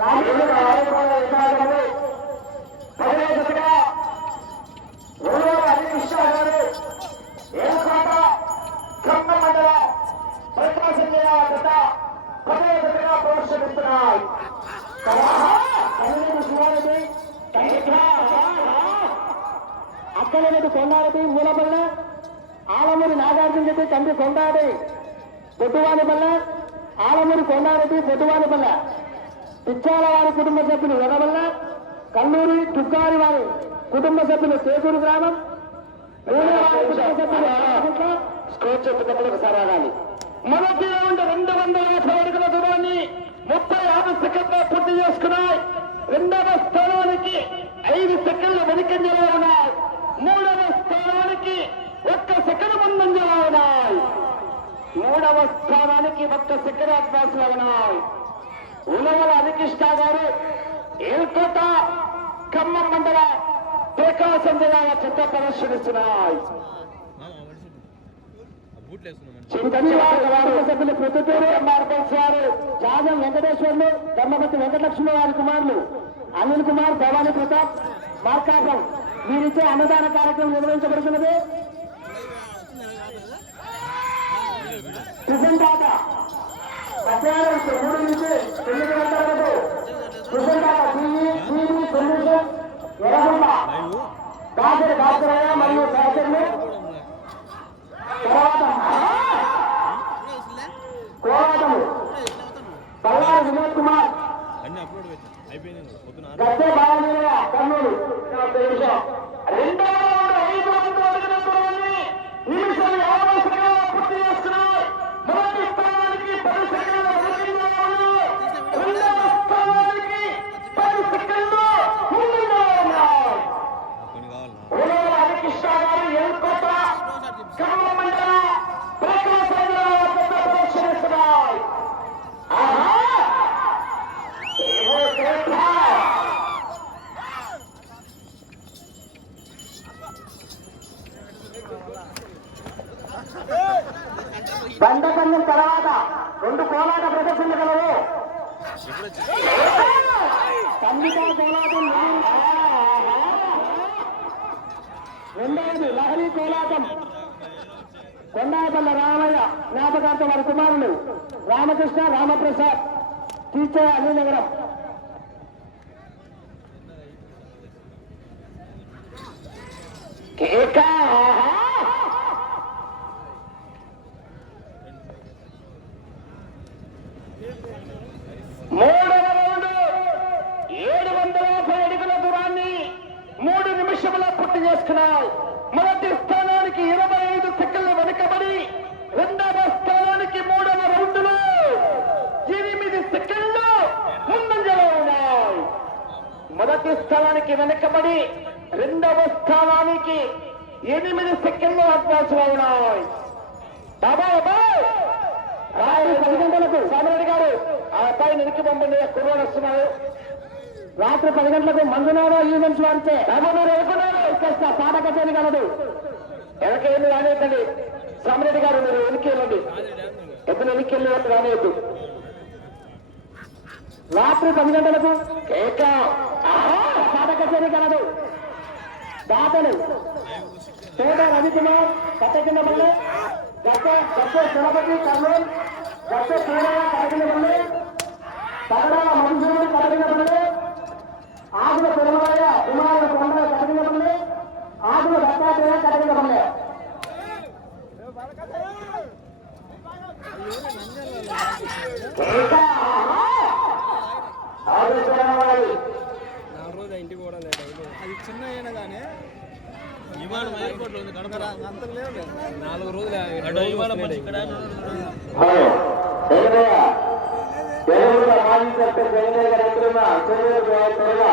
నాలుగు ఆరోగ్య మూలపల్ల ఆలమూరి నాగార్జున చెప్పి తండ్రి కొండారెడ్డి పొట్టువాణి పల్ల ఆలమూరి కొండారెడ్డి పొట్టువాణి పల్ల. పిచ్చాల వారి కుటుంబ సభ్యులు ఎడవల్ల కల్లూరి దుగ్గారి వారి కుటుంబ సభ్యులు తేజూరు గ్రామం. స్కోర్ ఒకసారి ఆగాలి. మొదటి రౌండ్ రెండు వందల యాభై అడుగుల దూరాన్ని ముప్పై ఆరు సెకండ్లో పూర్తి చేసుకున్నాయి. రెండవ స్థానానికి ఐదు సెకండ్లు వెనుకంజలో ఉన్నాయి. మూడవ స్థానానికి ఒక్క సెకండ్ ముందంజలో ఉన్నాయి. మూడవ స్థానానికి ఒక్క సెకండ్ అడ్వాన్స్లో ఉన్నాయి. ఉలవల హరికృష్ణ గారు ఏల్కోట ఖమ్మం మండల ప్రకాశం జిల్లాల చెత్త ప్రదర్శనిస్తున్నాయి సభ్యులు వారు జాజం వెంకటేశ్వర్లు ధర్మపతి వెంకటలక్ష్మి వారి కుమారులు అనిల్ కుమార్ భవానీ ప్రతాప్ మార్కాపం వీరిచ్చే అన్నదాన కార్యక్రమం నిర్వహించబడుతున్నది మధ్యాహ్నం మూడు నుంచి తొమ్మిది గంటల వరకు TV TV solution Erragonda Dasari Dasarayya మరియు సహచరులు తర్వాత కోరాటము. బల్లారి వినోద్ కుమార్. గద్దె బాలనీయ కర్నూలు. రెండవ రౌండ్ ఐదు వందల అడుగుల దూరాన్ని నిమిషం యాభై సెకండ్ల పూర్తి చేస్తున్నాయి మొదటి స్థానానికి పది సెకండ్ల వెనుకంజలో ఉన్నాయి రెండవ స్థానానికి పది సెకండ్లు ముందుగా ఉన్నాయి కొన్ని కావాలన్నా ఉలవ హరికృష్ణ గారు ఎల్కోట ఖమ్మం మండల ప్రకాశం జిల్లా వద్ద ప్రదర్శనిస్తున్నాయి ఆహా! ఏమో తెలుసా? బండపల్లి తర్వాత రెండు కోలాట ప్రదర్శనలు కలవు సంగీత కోలాటం రెండవది లహరి కోలాటం. కొండాపల్ల రామయ్య జ్ఞాపకార్థం వారి కుమారులు రామకృష్ణ రామప్రసాద్ టీచర్ అలీనగరం కేకా మూడవ రౌండ్ ఏడు వందల యాభై అడుగుల దూరాన్ని మూడు నిమిషముల పూర్తి చేసుకున్నాయి మొదటి స్థానానికి ఇరవై ఐదు సెకండ్లు వెనుకబడి రెండవ స్థానానికి మూడవ రౌండ్లో ఎనిమిది సెకండ్లు ముందంజలో ఉన్నాయి మొదటి స్థానానికి వెనుకబడి రెండవ స్థానానికి ఎనిమిది సెకండ్లు అడ్వాన్స్లో ఉన్నాయి. గంటలకు సామిరెడ్డి గారు ఆ అబ్బాయి వెనక్కి పంపండి కుర్రోడు వస్తున్నారు రాత్రి పది గంటలకు మందునారా ఈవెంట్స్ ఎదుర్కొన్నారు ఇచ్చేస్తా పాట కచేరి కలదు. వెనకేమి రానివ్వండి సామిరెడ్డి గారు మీరు వెనక్కి వెళ్ళండి. ఎప్పుడు వెనక్కి వెళ్ళి వాళ్ళు రానియద్దు రాత్రి పది గంటలకు కేక. పాట కచేరి కలదు దాతలు తోట రవికుమార్ కట్టకిందపల్లి గట్ట గట్ట చలపతి కర్నూలు గట్ట సూరయ్య కడగినపల్లి పగడాల మంజూరు కడగినపల్లి ఆకుల పెరుమలయ్య కుమారుల కొండ కడగినపల్లి ఆకుల దత్తాత్రేయ కడగినపల్లి కేక, ఆహా! ఆకుల పెరుమలయ్య. నాలుగు రోజులు ఇంటికి కూడా లేట్ అయింది అది చిన్న అయినా కానీ విమానం ఎయిర్పోర్ట్లో ఉంది కడప అంత లేదు నాలుగు రోజులు అటు విమానం వచ్చి ఇక్కడ హలో జగదయ్య తెలుగులో మాజీ సర్పంచ్ జగదయ్య గారు ఎక్కడున్నా చెరువులకు త్వరగా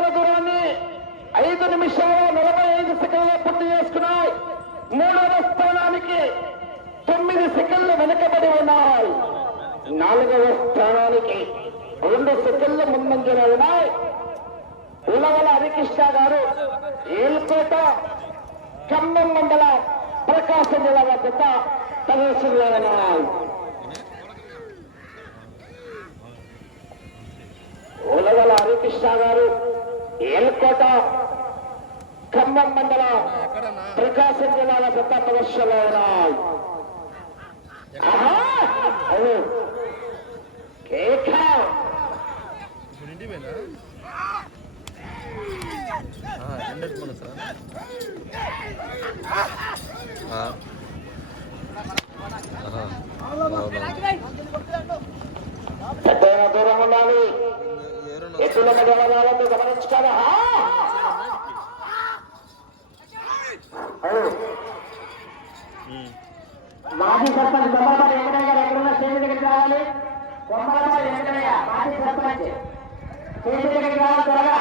నిమిషాలు నలభై ఐదు సెకండ్లు పూర్తి చేసుకున్నాయి. మూడవ స్థానానికి తొమ్మిది సెకండ్లు వెనుకబడి ఉన్నాయి. నాలుగవ స్థానానికి రెండు సెకండ్లు ముందంజలో ఉన్నాయి. ఉలవల హరికృష్ణ గారు ఏల్కోట ఖమ్మం మండల ప్రకాశం జిల్లా వద్ద ప్రదర్శనలో ఉన్నాయి ఉలవల హరికృష్ణ గారు ఏల్కోట ఖమ్మం మండల. ప్రకాశం జిల్లాల ప్రదర్శనలో ఉన్నాయి! అవును. దూరం ఉండాలి. వాళ్ళతో గమనించుకోవాలి ఆహా! అవును. మాజీ సర్పంచ్ కొమ్మలపాటి వెంకటయ్య గారు ఎక్కడున్నా స్టేజ్ దగ్గరికి రావాలి కొమ్మలపాటి వెంకటయ్య మాజీ సర్పంచ్ స్టేజ్ దగ్గరికి రావాలి త్వరగా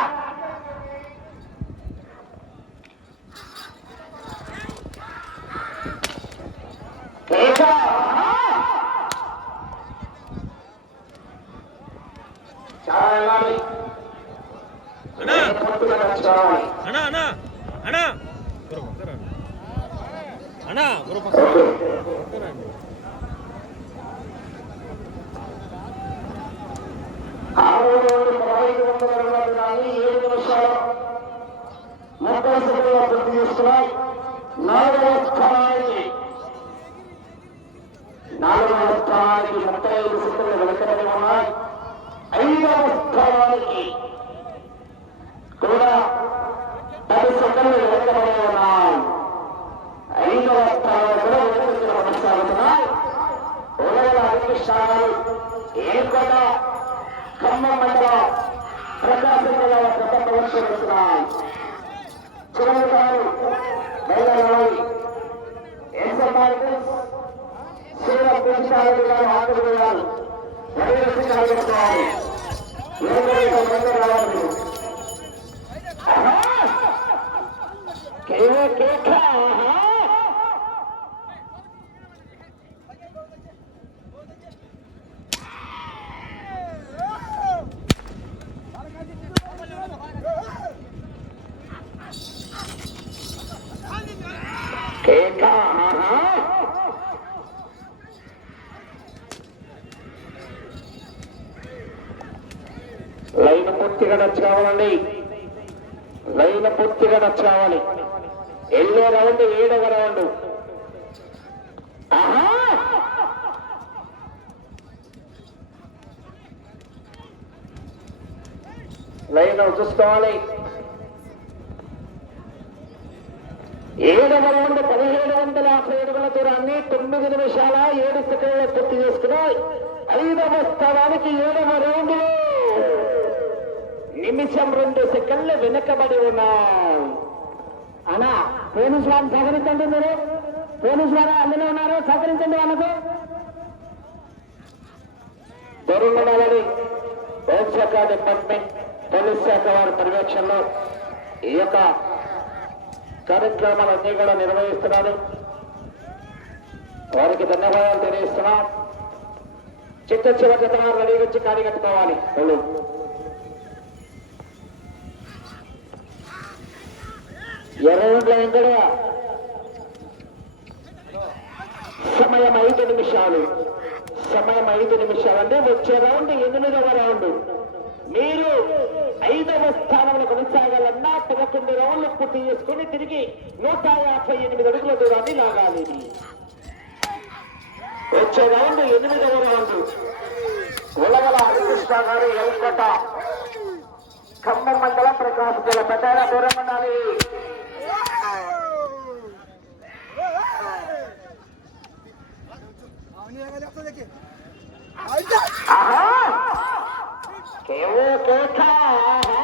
అన్నా అన్నా! అన్నా అన్నా గురు పక్కరా అన్నా గురు పక్క పక్కరా ఆరు నుండి పదహైదు వందల అడుగులు కానీ ఏడు నిమిషాలు ముప్పై సెకండ్ల పూర్తి చేసుకున్నాయి నాలుగవ స్థానానికి నాలుగవ స్థానానికి ముప్పై ఐదు సెకండ్లు వెనుకబడి ఉన్నాయి ఐదవ స్థానానికి కూడా పది సెకండ్లు వెనుకబడి ఉన్నాయి ఐదవ స్థానం కూడా వెనుకబడి కొనసాగుతున్నాయి ఉదయ హరికృష్ణ ఏర్కొండ ఖమ్మం మండలం ప్రకాశం జిల్లా చివరి గారు గారు వదిలేసి కేక ఆహా! కేక లైన్ పూర్తిగా నచ్చావాలండి లైన్ పూర్తిగా నచ్చావాలి ఎల్లో రౌండ్ ఏడవ రౌండ్. ఆహా! లైన్ చూసుకోవాలి. ఏడవ రౌండ్ పదిహేడు వందల యాభై అడుగుల దూరాన్ని తొమ్మిది నిమిషాల ఏడు సెకండ్లు పూర్తి చేసుకున్నాయి. ఐదవ స్థానానికి ఏడవ రౌండ్. నిమిషం రెండు సెకండ్లు వెనకబడి ఉన్నాయి అనా పోలీసు వారిని సహకరించండి మీరు. పోలీసు వారు అందులో ఉన్నారు సహకరించండి వాళ్ళకు. దొరుకుడాలని హోంశాఖ డిపార్ట్మెంట్ పోలీస్ శాఖ వారి పర్యవేక్షణలో ఈ యొక్క కార్యక్రమాలన్నీ కూడా నిర్వహిస్తున్నారు వారికి ధన్యవాదాలు తెలియజేస్తున్నాం. చిత్త చివరి జత రెడీ వచ్చి కాడి కట్టుకోవాలి. వాళ్ళు. ఎర్రగుంట్ల వెంకట సమయం ఐదు నిమిషాలు. సమయం ఐదు నిమిషాలు. అంటే వచ్చే రౌండ్ ఎనిమిదవ రౌండ్. మీరు ఐదవ స్థానంలో కొనసాగాలన్నా పదకొండు రౌండ్లు పూర్తి చేసుకుని తిరిగి నూట యాభై ఎనిమిది అడుగుల దూరాన్ని లాగాలి. వచ్చే రౌండ్ ఎనిమిదవ రౌండ్. ఉలవల హరికృష్ణ గారు ఎల్కోట. ఖమ్మం మండల ప్రకాశ జిల్లా పెద్ద దూరం ఉండాలి. ఆహా! కేవో కేక ఆహా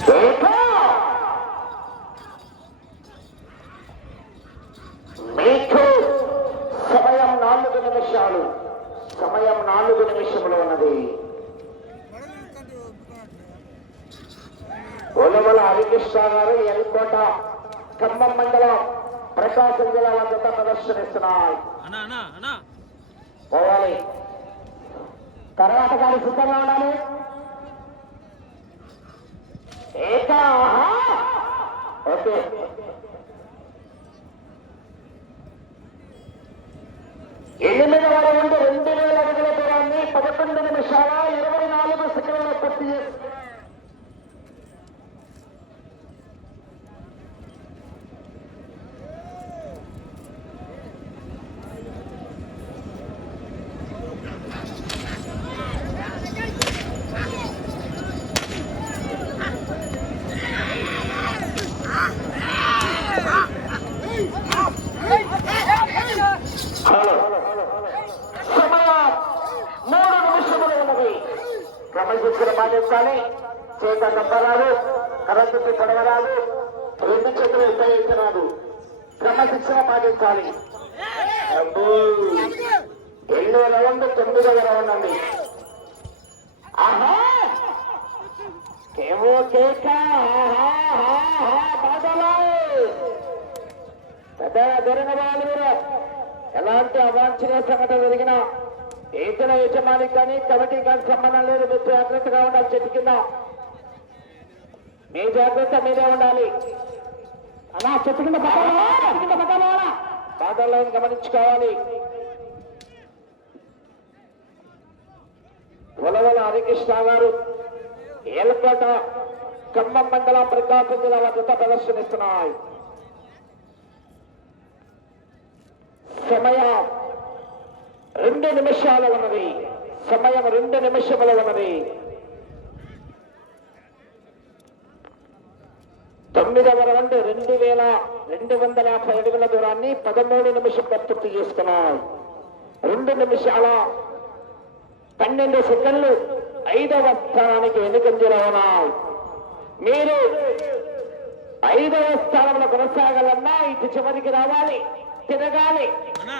కేక మీకు సమయం నాలుగు నిమిషాలు సమయం నాలుగు నిమిషములు ఉన్నది ఒలవల హరికృష్ణ గారు ఎల్కోట ఖమ్మం మండలం ప్రకాశం జిల్లా వద్ద ప్రదర్శనిస్తున్నాయి అన్నా పోవాలి. తర్వాత గారి సిద్ధంగా ఉండాలి. ఓకే. ఎనిమిదవ రౌండ్ రెండు వేల అడుగుల దూరాన్ని పదకొండు నిమిషాల ఇరవై నాలుగు సెకండ్ల పూర్తి చేసి హలో సమయం మూడు నిమిషములు ఉన్నది క్రమశిక్షణ పాటించాలి చేత తప్పరాదు కరెంటు పడవరాదు రెండు చేతులు ఉపయోగించరాదు. క్రమశిక్షణ పాటించాలి. ఎన్నో రౌండ్ తొమ్మిదవ రౌండ్ అండి. ఆహా! కేవో కేక. పెద్దగా జరిగిన వాళ్ళు మీరు ఎలాంటి అవాంఛనీయ సంఘటన జరిగినా ఏదైనా యజమానికి కానీ కమిటీ కానీ సంబంధం లేదు. మీరు జాగ్రత్తగా ఉండాలి చెట్టు కింద. మీ జాగ్రత్త మీరే ఉండాలి. అలా చెట్టు కింద బాధల్లో గమనించుకోవాలి. ఉలవల హరికృష్ణ గారు ఏలకోట ఖమ్మం మండలం ప్రకాశం జిల్లా వద్ద ప్రదర్శనిస్తున్నాయి సమయం రెండు నిమిషాల ఉన్నది. సమయం రెండు నిమిషముల ఉన్నది. తొమ్మిదవ రౌండ్ రెండు వేల రెండు వందల యాభై అడుగుల దూరాన్ని పదమూడు నిమిషంలో పూర్తి చేసుకున్నాయి. రెండు నిమిషాల పన్నెండు సెకండ్లు ఐదవ స్థానానికి వెనుకంజలో ఉన్నాయి మీరు ఐదవ స్థానంలో కొనసాగాలన్నా ఇటు చివరికి రావాలి. తిరగాలి.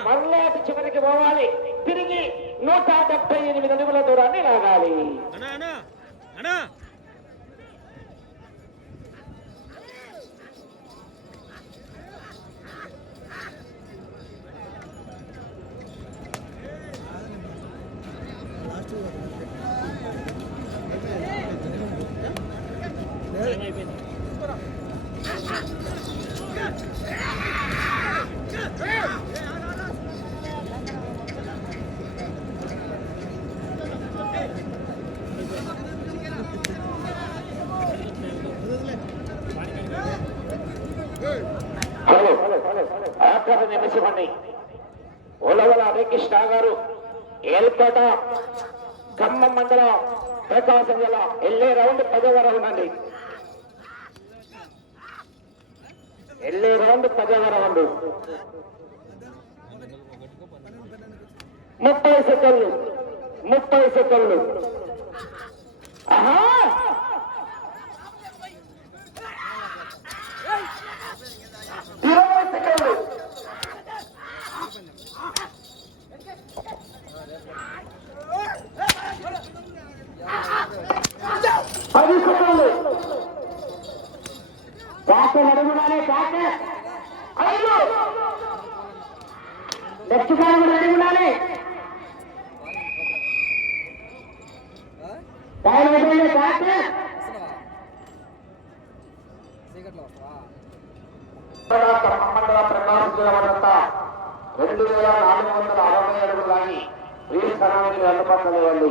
మరలా చివరికి పోవాలి. తిరిగి నూట డెబ్బై ఎనిమిది అడుగుల దూరాన్ని లాగాలి అన్నా అన్నా అన్నా హలో ఆఖరి నిమిషమండి ఉలవల హరికృష్ణ గారు ఏల్కోట ఖమ్మం మండలం ప్రకాశం జిల్లా. ఎల్లే రౌండ్ పదవ రౌండ్ అండి. రౌండ్ పదవ రౌండ్. ముప్పై సెకండ్లు ముప్పై సెకండ్లు. ఆహా! కాకే నడుగుడాలి కాకే ఐదు నెక్స్ట్ కాలం రెడీ టైం ప్రకాశం జిల్లా రెండు వేల నాలుగు వందల అరవై అడుగులు కానీ ఈ స్థానానికి అందుబాటులో ఇవ్వండి